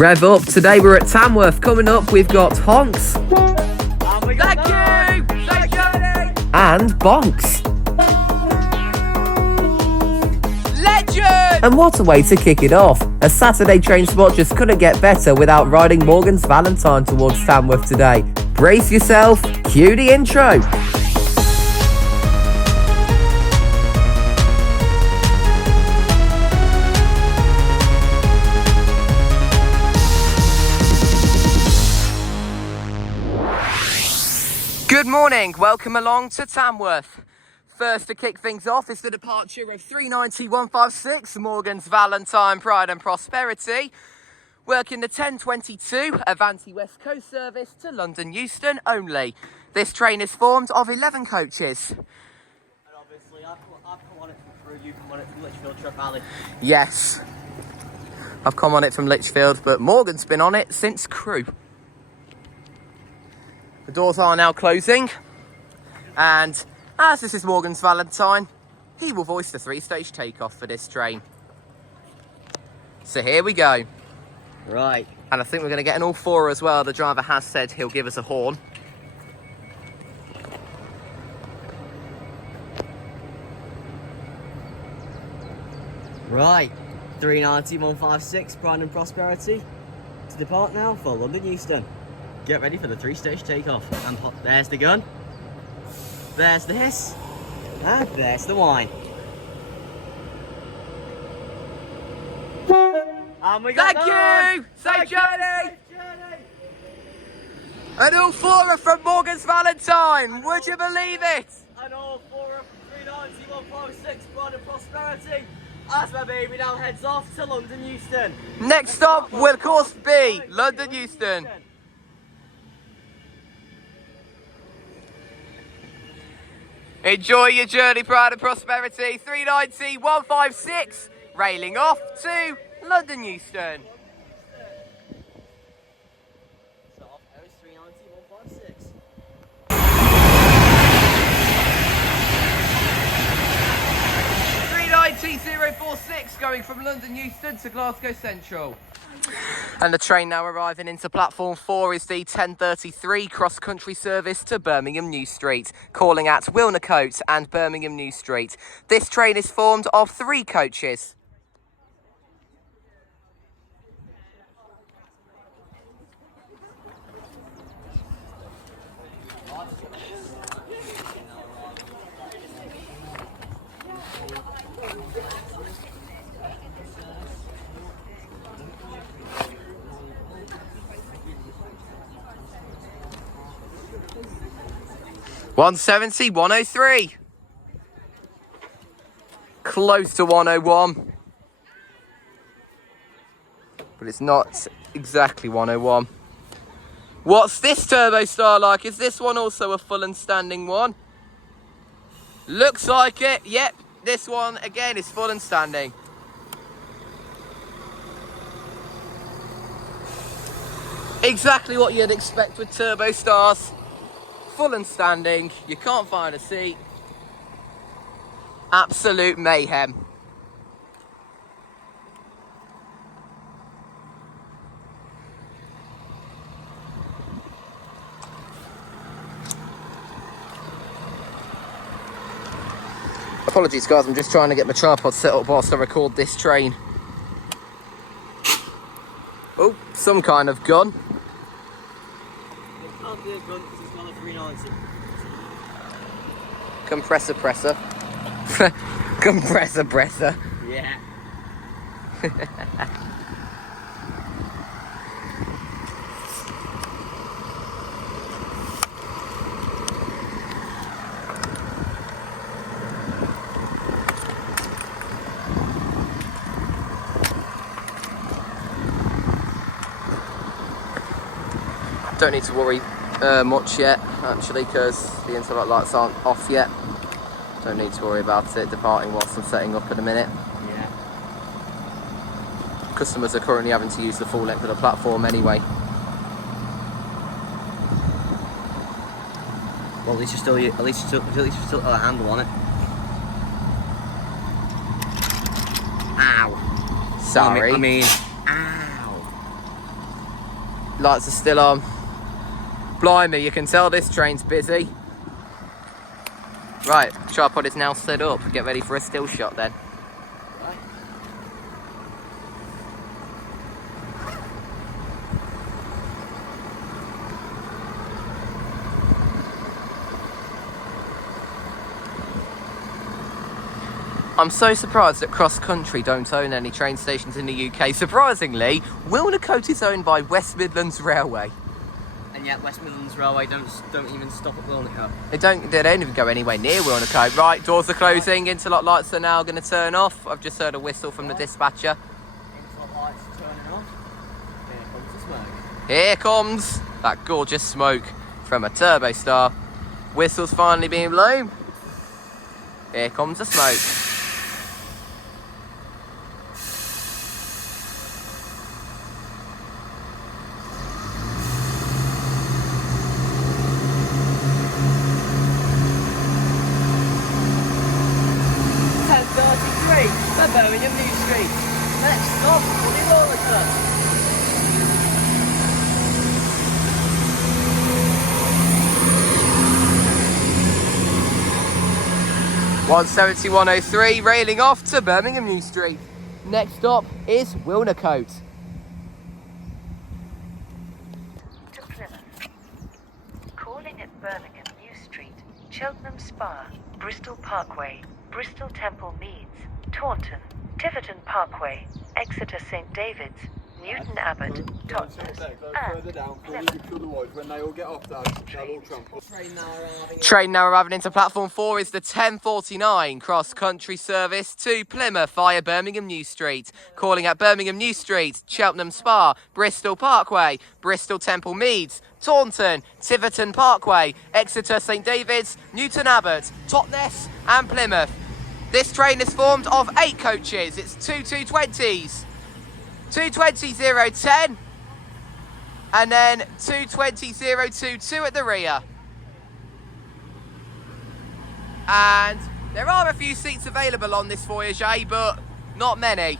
Rev up. Today we're at Tamworth. Coming up, we've got Honks. And we got Thank you! Say Johnny! And Bonks. Legend! And what a way to kick it off. A Saturday train spot just couldn't get better without riding Mawgan's Valentine towards Tamworth today. Brace yourself. Cue the intro. Good morning, welcome along to Tamworth. First to kick things off is the departure of 390-156, Mawgan's Valentine, Pride and Prosperity. Working the 1022 Avanti West Coast service to London Euston only. This train is formed of 11 coaches. And obviously, I've come on it from Crewe, you come on it from Lichfield, Trip Valley. Yes, I've come on it from Lichfield, but Morgan's been on it since Crewe. The doors are now closing, and as this is Morgan's Valentine, he will voice the 3-stage takeoff for this train. So here we go. Right. And I think we're going to get an all four as well. The driver has said he'll give us a horn. Right. 390-156, Pride and Prosperity. To depart now for London Euston. Get ready for the 3-stage takeoff. And there's the gun. There's the hiss. And there's the whine. And we got Thank you! Say Johnny! An all four from Morgan's Valentine. Would you believe it? And all four of 390-156, Pride and Prosperity. As my baby now heads off to London Euston. Next stop will of course be London Euston. Enjoy your journey, Pride and Prosperity. 390-156, railing off to London Euston. So off goes 390-156. 390-046 going from London Euston to Glasgow Central. And the train now arriving into platform 4 is the 1033 cross-country service to Birmingham New Street, calling at Wilnecote and Birmingham New Street. This train is formed of 3 coaches. $170, 103. Close to 101. But it's not exactly 101. What's this Turbo Star like? Is this one also a full and standing one? Looks like it. Yep, this one again is full and standing. Exactly what you'd expect with Turbo Stars. Full and standing, you can't find a seat. Absolute mayhem. Apologies guys, I'm just trying to get my tripod set up whilst I record this train. Oh, some kind of gun. It can't be a gun because it's not a 390. Compressor presser. Compressor presser. Yeah. Don't need to worry much yet, actually, because the interlock lights aren't off yet. Don't need to worry about it departing whilst I'm setting up in a minute. Yeah. Customers are currently having to use the full length of the platform anyway. Well, at least you still got a handle on it. Ow. Sorry. I mean, ow. Lights are still on. Blimey, you can tell this train's busy. Right, tripod is now set up. Get ready for a still shot then. I'm so surprised that Cross Country don't own any train stations in the UK. Surprisingly, Wilnecote is owned by West Midlands Railway. And yet West Midlands Railway don't even stop at Wilnecote. They don't even go anywhere near Wilnecote. Right, doors are closing, interlock lights are now going to turn off. I've just heard a whistle from the dispatcher. Interlock lights are turning off. Here comes the smoke. Here comes that gorgeous smoke from a Turbo Star. Whistle's finally being blown. Here comes the smoke. Birmingham New Street. Next stop, Wilnecote. 17103, railing off to Birmingham New Street. Next stop is Wilnecote. To Plymouth. Calling at Birmingham New Street, Cheltenham Spa, Bristol Parkway, Bristol Temple Meads, Taunton, Tiverton Parkway, Exeter St David's, Newton Abbot, Totnes, and Train now arriving into platform 4 is the 1049 cross country service to Plymouth via Birmingham New Street. Calling at Birmingham New Street, Cheltenham Spa, Bristol Parkway, Bristol Temple Meads, Taunton, Tiverton Parkway, Exeter St David's, Newton Abbot, Totnes and Plymouth. This train is formed of 8 coaches. It's 2 220s. 220-010 and then 220-022 at the rear. And there are a few seats available on this Voyager, but not many.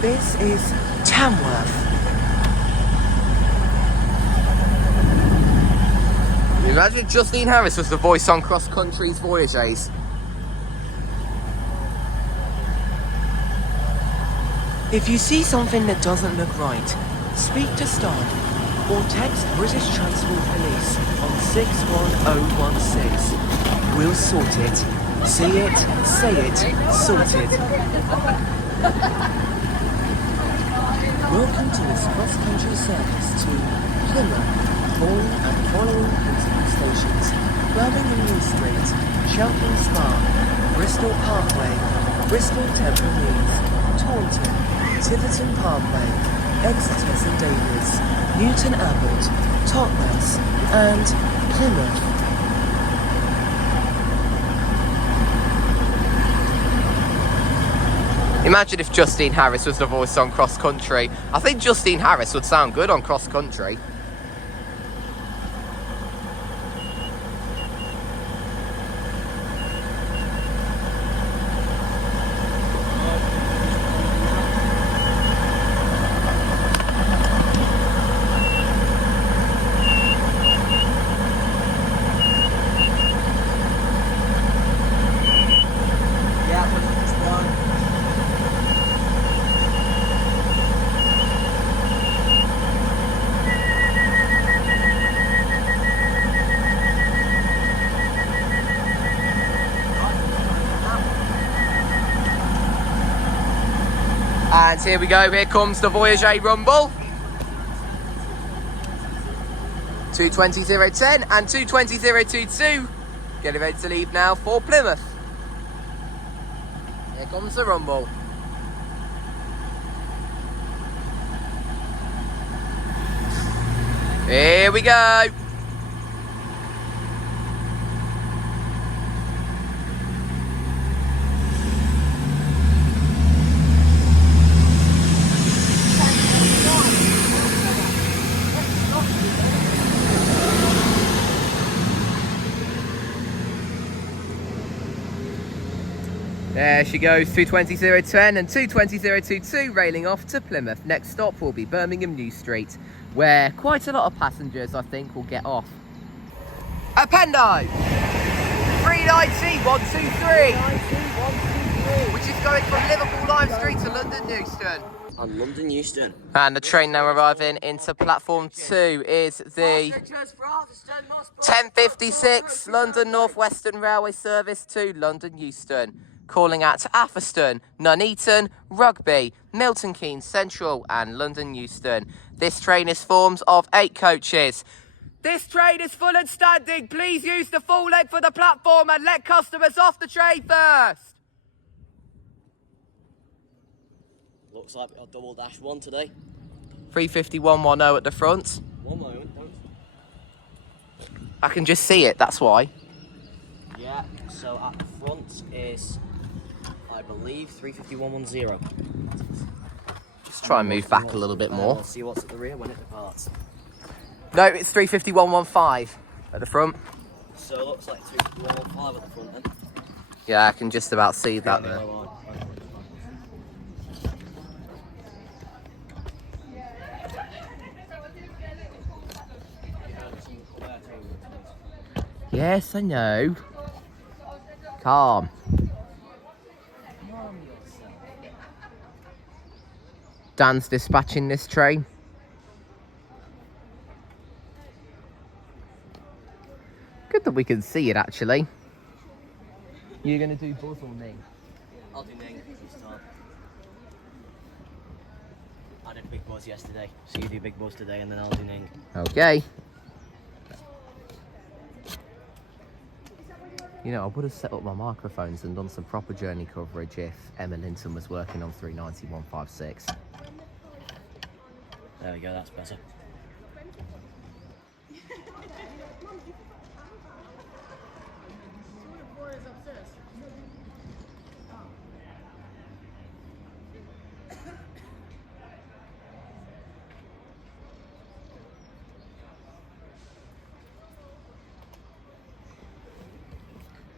This is Tamworth. Imagine Justine Harris was the voice on Cross Country's Voyagers. If you see something that doesn't look right, speak to staff or text British Transport Police on 61016. We'll sort it. See it, say it, sorted. Welcome to this cross-country service to Plymouth. All and following interview stations: Birmingham New Street, Cheltenham Spa, Bristol Parkway, Bristol Temple Meads, Taunton, Tiverton Parkway, Exeter St David's, Newton Abbot, Totnes and Plymouth. Imagine if Justine Harris was the voice on Cross Country. I think Justine Harris would sound good on Cross Country. And here we go, here comes the Voyager Rumble. 220-010 and 220-022. Getting ready to leave now for Plymouth. Here comes the Rumble. Here we go. There she goes, 220.010 and 220.022 railing off to Plymouth. Next stop will be Birmingham New Street, where quite a lot of passengers, I think, will get off. Appendo! 390.123, which is going from Liverpool Lime Street to London Euston. On London Euston. And the train now arriving into platform 2 is the 10:56 London North Western Railway service to London Euston, calling at Atherstone, Nuneaton, Rugby, Milton Keynes Central and London Euston. This train is formed of 8 coaches. This train is full and standing. Please use the full leg for the platform and let customers off the train first. Looks like we got double dash 1 today. 35110 at the front. One moment, don't. I can just see it, that's why. Yeah, so at the front is, I believe, 35110. Just try and move back a little bit more. Let's see what's at the rear when it departs. No, it's 35115 at the front. So it looks like 35115 at the front then. Yeah, I can just about see that there. Yes, I know. Calm. Dan's dispatching this train. Good that we can see it, actually. You're going to do buzz or Ning? I'll do Ning this time. I did big buzz yesterday, so you do big buzz today and then I'll do Ning. Okay. You know, I would have set up my microphones and done some proper journey coverage if Emma Linton was working on 390.156. There we go, that's better.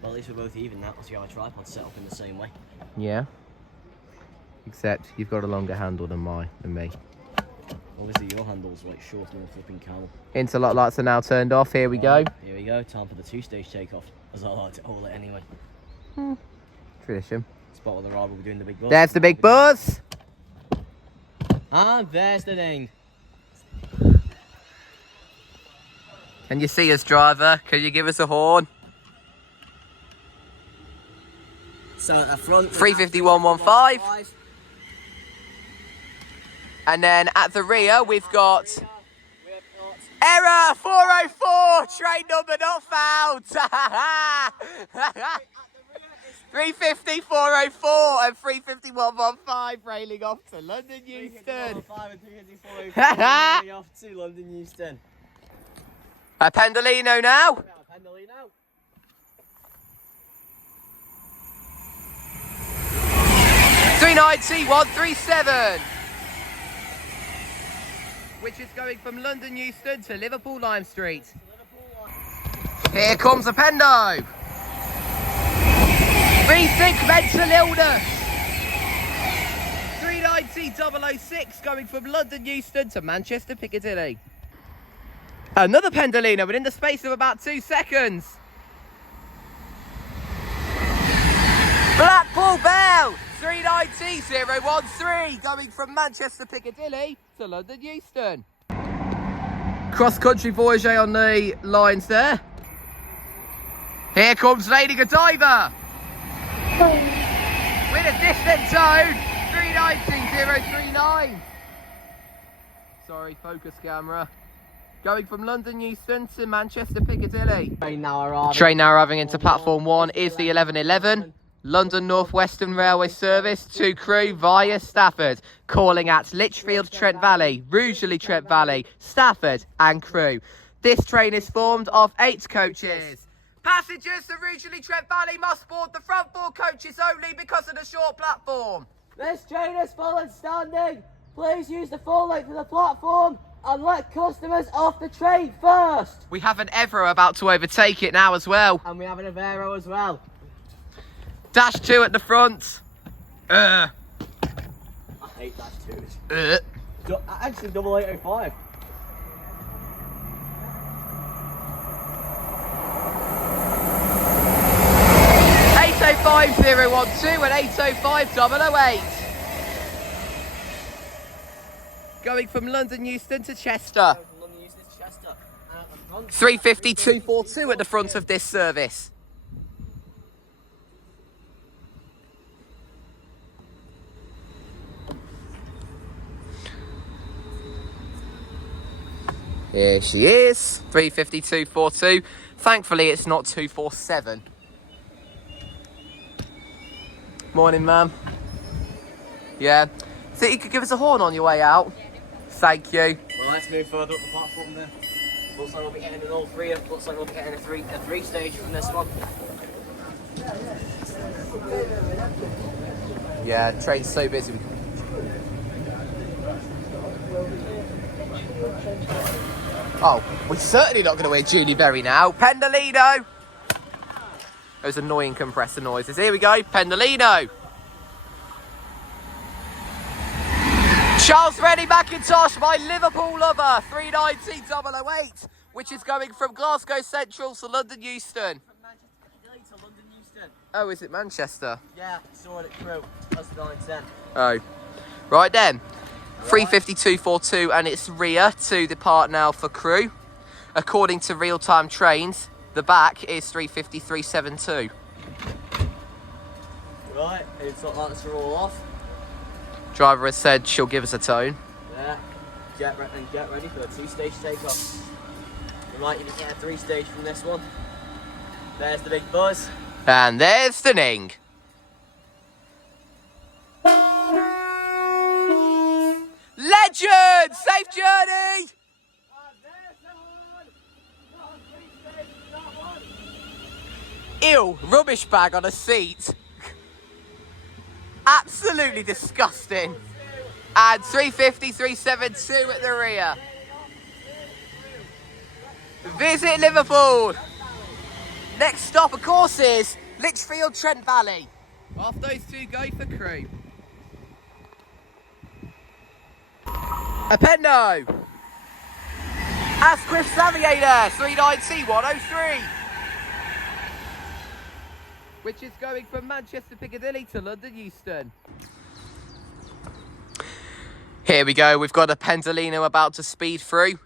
Well, at least we're both even now, because you have a tripod set up in the same way. Yeah. Except you've got a longer handle than me. Obviously your handle's like shorter than a flipping camel. Interlock lights are now turned off. Here we go. Here we go, time for the 2-stage takeoff, as I like to call it anyway. Tradition. Spot where the ride will be doing the big buzz. There's the big buzz. And there's the Ning. Can you see us, driver? Can you give us a horn? So at the front, 35115. And then at the rear, we've got error 404. Train number not found. 350 404 and 35115 railing off to London Euston. Railing off to London Euston. A Pendolino now. Pendolino. 390.137, which is going from London Euston to Liverpool Lime Street. Here comes a Pendo. 3-6 mental illness. 390.006 going from London Euston to Manchester Piccadilly. Another Pendolino within the space of about 2 seconds. Blackpool Bell. 390.013 going from Manchester Piccadilly to London Euston. Cross-country voyage on the lines there. Here comes Lady Godiva. With a distant zone, 390.039. Sorry, focus camera. Going from London Euston to Manchester Piccadilly. Train now arriving into platform 1 is the 1111. London North Western Railway service to Crewe via Stafford, calling at Lichfield Trent Valley, Rugeley Trent Valley, Stafford and Crewe. This train is formed of 8 coaches. Passengers to Rugeley Trent Valley must board the front 4 coaches only because of the short platform. This train is full and standing. Please use the full length of the platform and let customers off the train first. We have an Evro about to overtake it now as well. And we have an Avero as well. -2 at the front. I hate -2s. Actually, 8805. $805,012 and $805,008. Going from London Euston to Chester. 35242 at the front of this service. Here she is, 35242. Thankfully, it's not 247. Morning, ma'am. Yeah. So you could give us a horn on your way out. Thank you. Well, let's move further up the platform then. Looks like we'll be getting an all three. Looks like we'll be getting a three stage from this one. Yeah, train's so busy. Oh, we're certainly not going to hear Julie Berry now. Pendolino! Those annoying compressor noises. Here we go, Pendolino. Charles Rennie McIntosh, my Liverpool lover, 390,008, which is going from Glasgow Central to London Euston. From Manchester Piccadilly to London Euston. Oh, is it Manchester? Yeah, saw it through. That's 910. Oh. Right then. 35242 and it's rear to depart now for Crewe. According to real-time trains, the back is 35372. Right, it's not like this are all off. Driver has said she'll give us a tone. Yeah, get ready for a two-stage takeoff. We might even get a three-stage from this one. There's the big buzz. And there's the ning. Legend! Safe journey! Ew, rubbish bag on a seat. Absolutely disgusting. And 350, 372 at the rear. Visit Liverpool. Next stop, of course, is Lichfield, Trent Valley. Off those two go for Crewe. Appendo. Asquith Aviator, 390 103. Which is going from Manchester Piccadilly to London Euston. Here we go, we've got a Pendolino about to speed through.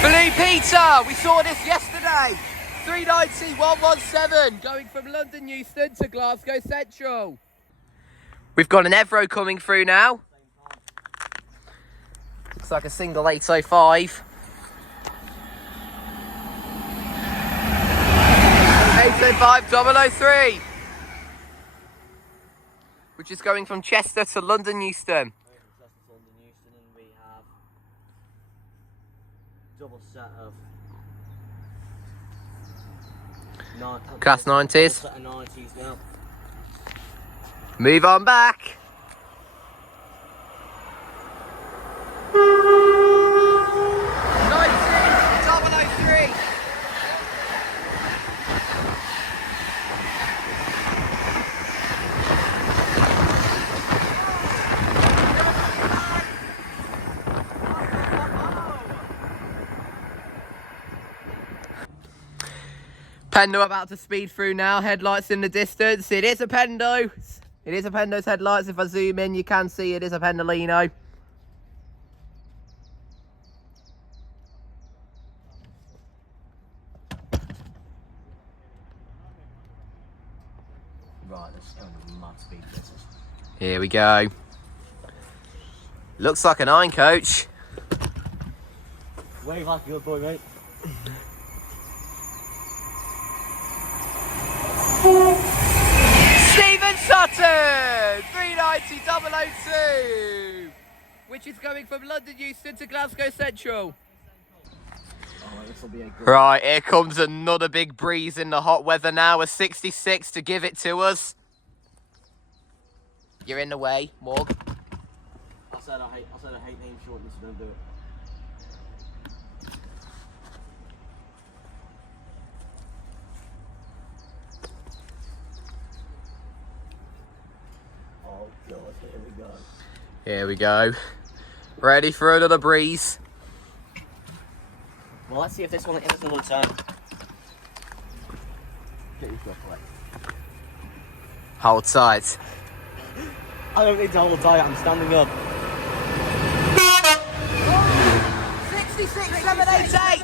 Blue Peter, we saw this yesterday. 390 117 going from London Euston to Glasgow Central. We've got an Evro coming through now. Looks like a single 805. 805 003. Which is going from Chester to London Euston. And we have double set of Class 90s. Set of 90s now. Move on back. Pendo about to speed through now, headlights in the distance. It is a Pendo. It is a Pendo's headlights. If I zoom in, you can see it is a Pendolino. Right, let's go to mad speed business. Here we go. Looks like a 9 coach. Wave like a good boy, mate. Stephen Sutton, 390 002, which is going from London Euston to Glasgow Central. Oh, let's will be a good... Right, here comes another big breeze in the hot weather now. A 66 to give it to us. You're in the way, Morg. I said I hate name shortness, so don't do it. Oh God, here we go. Here we go. Ready for another breeze. Well, let's see if this one hits another turn. Get your shot away. Hold tight. I don't need to hold tight, I'm standing up. 66, 788.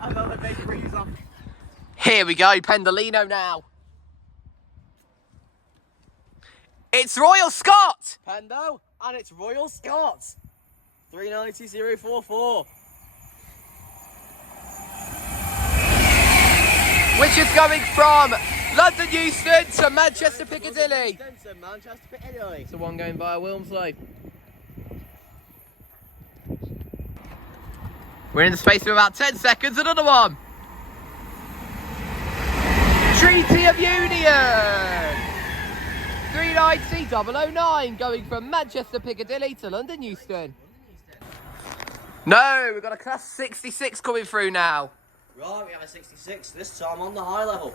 Another big breeze up. Here we go, Pendolino now. It's Royal Scott. Pendo, and it's Royal Scots. 390044. Which is going from London Euston to Manchester Piccadilly. Manchester Piccadilly. It's the one going via Wilmsley. We're in the space of about 10 seconds, another one. Treaty of Union. 390-009 going from Manchester Piccadilly to London Euston. No, we've got a class 66 coming through now. Right, we have a 66, this time on the high level.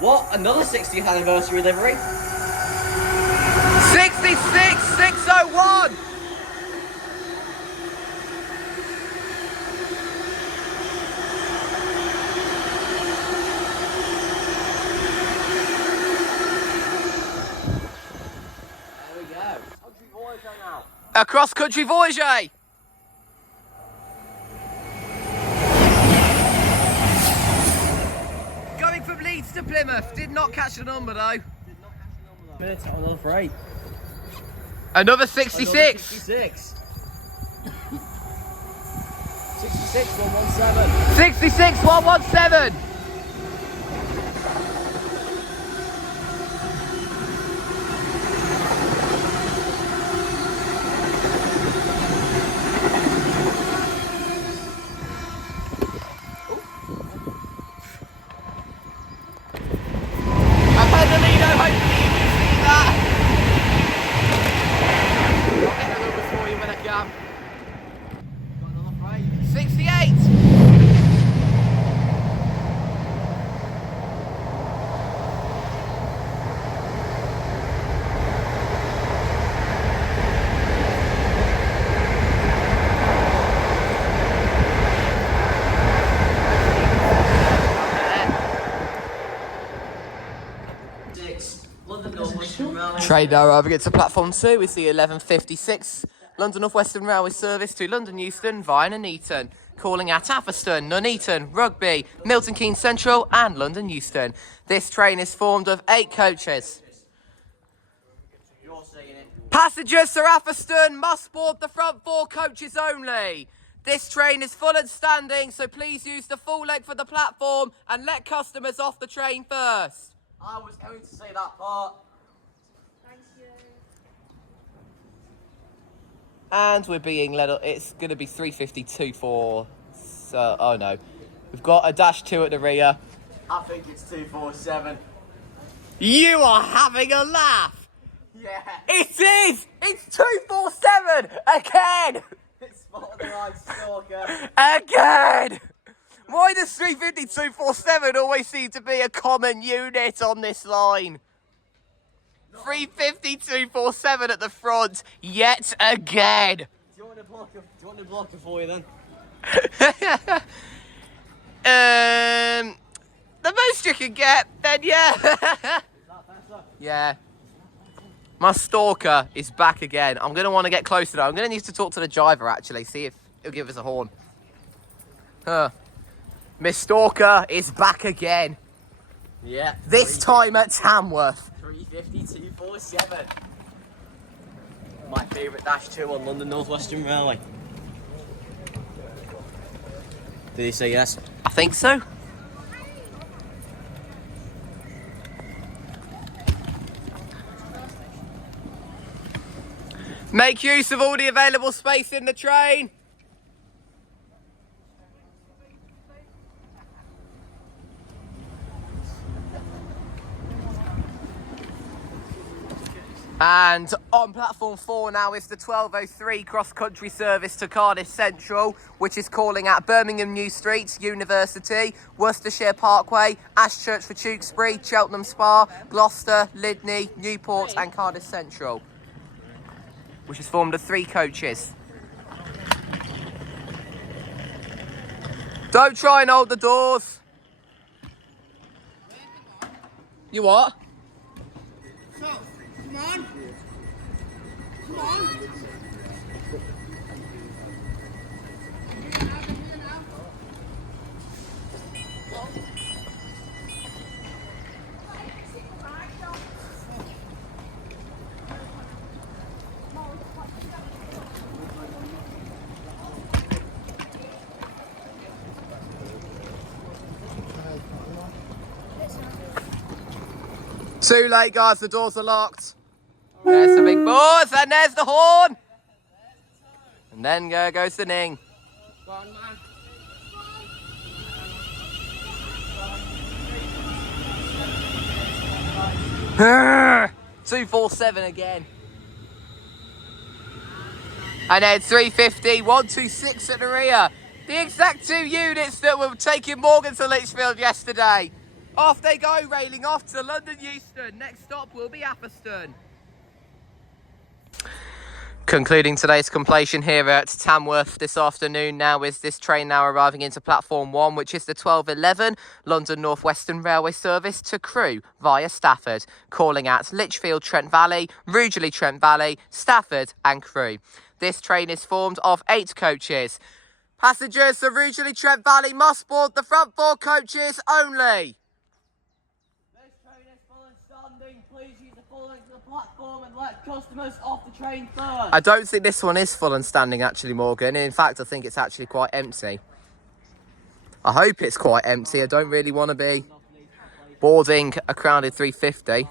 What? Another 60th anniversary livery? 66-601. There we go. Country Voyager now. A cross-country Voyager. Going from Leeds to Plymouth. Did not catch the number though. Minutes on another freight. Another 66. 66. 66117. 66-117. Another freight. 68. London North Western Railway. Train now over to platform 2 is the 1156 London North Western Railway service to London Euston via Nuneaton, calling at Atherstone, Nuneaton, Rugby, Milton Keynes Central and London Euston. This train is formed of 8 coaches. You're saying it. Passengers to Atherstone must board the front 4 coaches only. This train is full and standing, so please use the full length of the platform and let customers off the train first. I was going to say that part. And we're being led up. It's going to be 3:52 for... oh no. We've got a -2 at the rear. I think it's 247. You are having a laugh! Yeah. It is! It's 247! Again! It's spotted the right stalker. Again! Why does 350-247 always seem to be a common unit on this line? 350-247 at the front, yet again. Do you want a blocker for you then? The most you can get, then yeah. Is that better? Yeah. My stalker is back again. I'm going to want to get closer though. I'm going to need to talk to the driver actually, see if he'll give us a horn. Miss Stalker is back again. Yeah. This time at Tamworth. 350-247. My favourite dash 2 on London North Western Railway. Did he say yes? I think so. Make use of all the available space in the train. And on platform 4 now is the 12:03 cross-country service to Cardiff Central, which is calling at Birmingham New Street, University, Worcestershire Parkway, Ashchurch for Tewkesbury, Cheltenham Spa, Gloucester, Lydney, Newport and Cardiff Central, which is formed of 3 coaches. Don't try and hold the doors. You what? Come on. Come on. Too late, guys. The doors are locked. There's the big boss, and there's the horn. And then goes the ning. Go on, man. 247 again. And then 350, 126 at the rear. The exact 2 units that were taking Mawgan to Lichfield yesterday. Off they go, railing off to London Euston. Next stop will be Atherstone. Concluding today's completion here at Tamworth this afternoon now is this train now arriving into platform 1, which is the 12:11 London North Western Railway service to Crewe via Stafford, calling at Lichfield Trent Valley, Rugeley Trent Valley, Stafford and Crewe. This train is formed of 8 coaches. Passengers to Rugeley Trent Valley must board the front 4 coaches only. This train is full and standing. Please use the full length of the platform and let customers off the train first. I don't think this one is full and standing actually, Morgan. In fact, I think it's actually quite empty. I hope it's quite empty. I don't really want to be boarding a crowded 350.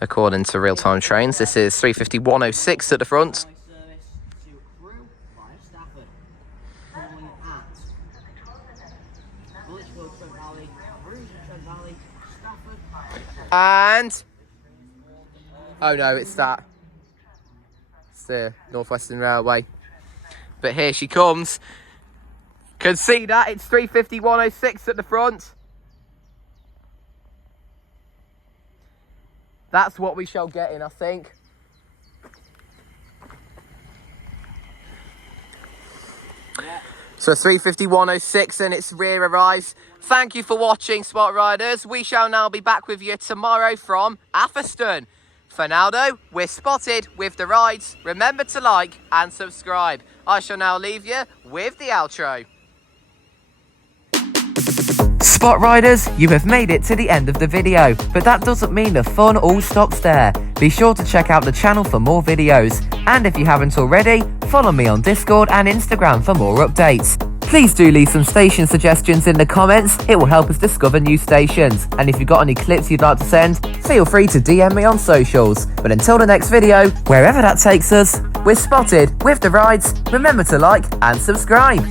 According to real-time trains, this is 350-106 at the front. And oh no, it's that. It's the North Western Railway. But here she comes. Can see that it's 350-106 at the front. That's what we shall get in, I think. Yeah. So 350-106 and its rear arrives. Thank you for watching, Spot Riders. We shall now be back with you tomorrow from Atherstone. For now though, we're spotted with the rides. Remember to like and subscribe. I shall now leave you with the outro. Spot Riders, you have made it to the end of the video, but that doesn't mean the fun all stops there. Be sure to check out the channel for more videos, and if you haven't already, follow me on Discord and Instagram for more updates. Please do leave some station suggestions in the comments, it will help us discover new stations, and if you've got any clips you'd like to send, feel free to DM me on socials. But until the next video, wherever that takes us, we're spotted with the rides. Remember to like and subscribe.